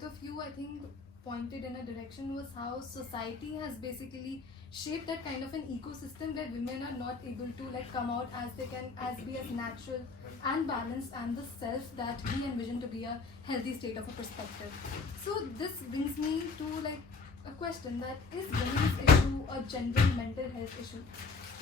both of you, I think, pointed in a direction was how society has basically shaped that kind of an ecosystem where women are not able to like come out as they can, as be as natural and balanced and the self that we envision to be a healthy state of a perspective. So this brings me to like a question, that is women's issue a general mental health issue?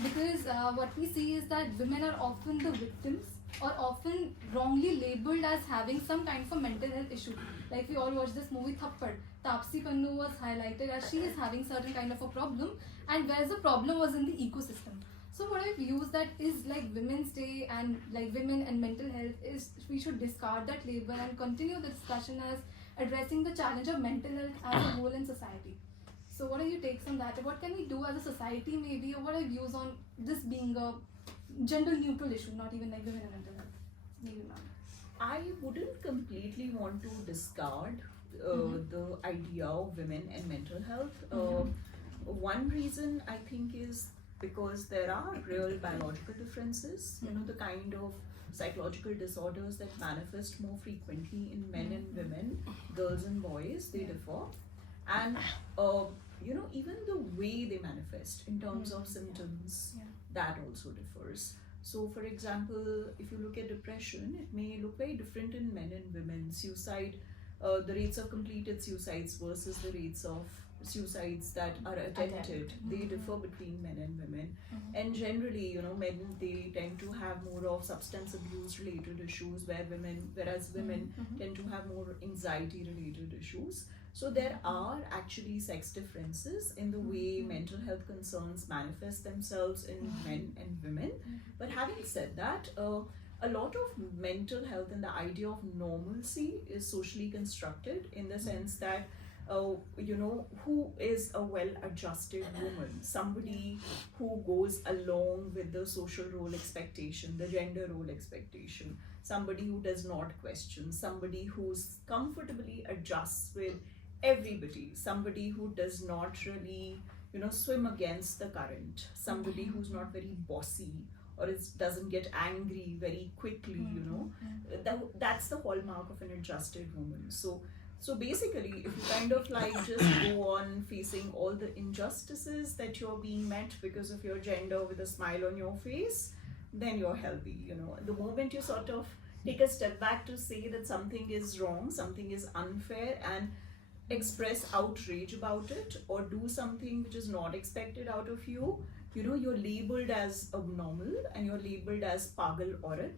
Because what we see is that women are often the victims or often wrongly labeled as having some kind of a mental health issue. Like we all watched this movie Thappad. Tapsi Pannu was highlighted as she is having certain kind of a problem, and whereas the problem was in the ecosystem. So what I've used that is like Women's Day and like women and mental health is we should discard that label and continue the discussion as addressing the challenge of mental health as a whole in society. So what are your takes on that? What can we do as a society maybe, or what are your views on this being a gender neutral issue, not even like women and mental health? Maybe ma'am. I wouldn't completely want to discard the idea of women and mental health. One reason I think is because there are real biological differences, you know, the kind of psychological disorders that manifest more frequently in men and women, girls and boys, they differ. And you know, even the way they manifest in terms of symptoms, that also differs. So for example, if you look at depression, it may look very different in men and women. Suicide, the rates of completed suicides versus the rates of suicides that are attempted, they differ between men and women. And generally, you know, men, they tend to have more of substance abuse related issues, whereas women tend to have more anxiety related issues. So there are actually sex differences in the way mental health concerns manifest themselves in men and women. But having said that, a lot of mental health and the idea of normalcy is socially constructed in the sense that you know, who is a well-adjusted woman? Somebody who goes along with the social role expectation, the gender role expectation, somebody who does not question, somebody who's comfortably adjusts with everybody, somebody who does not really, you know, swim against the current, somebody who's not very bossy or doesn't get angry very quickly, you know. That's the hallmark of an adjusted woman. So basically, if you kind of like just go on facing all the injustices that you're being met because of your gender with a smile on your face, then you're healthy, you know. The moment you sort of take a step back to say that something is wrong, something is unfair, and express outrage about it or do something which is not expected out of you, you know, you're labeled as abnormal and you're labeled as pagal aurat,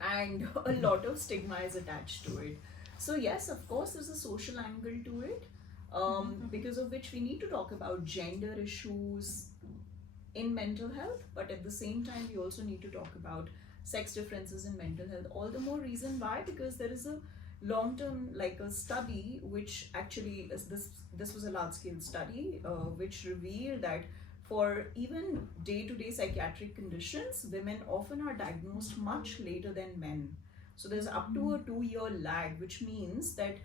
and a lot of stigma is attached to it. So yes, of course, there's a social angle to it, because of which we need to talk about gender issues in mental health, but at the same time, we also need to talk about sex differences in mental health. All the more reason why, because there is a long-term, like a study, which actually is this was a large-scale study, which revealed that for even day-to-day psychiatric conditions, women often are diagnosed much later than men. So there's up to a 2-year lag, which means that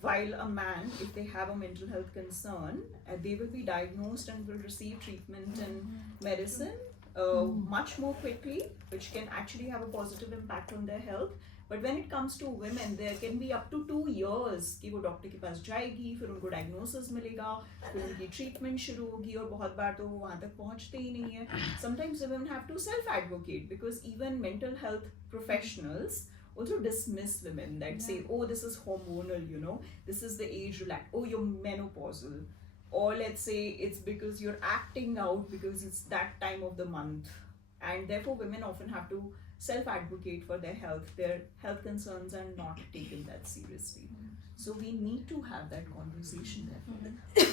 while a man, if they have a mental health concern, they will be diagnosed and will receive treatment and medicine much more quickly, which can actually have a positive impact on their health. But when it comes to women, there can be up to 2 years कि वो doctor के पास जाएगी, फिर उनको diagnosis मिलेगा, फिर उनकी treatment शुरू होगी, और बहुत बार तो वो वहाँ तक पहुँचते ही नहीं है. Sometimes women have to self-advocate because even mental health professionals also dismiss women that say, oh, this is hormonal, you know, this is the age relax, oh, you're menopausal, or let's say it's because you're acting out because it's that time of the month, and therefore women often have to self-advocate for their health concerns are not taken that seriously. So we need to have that conversation, definitely.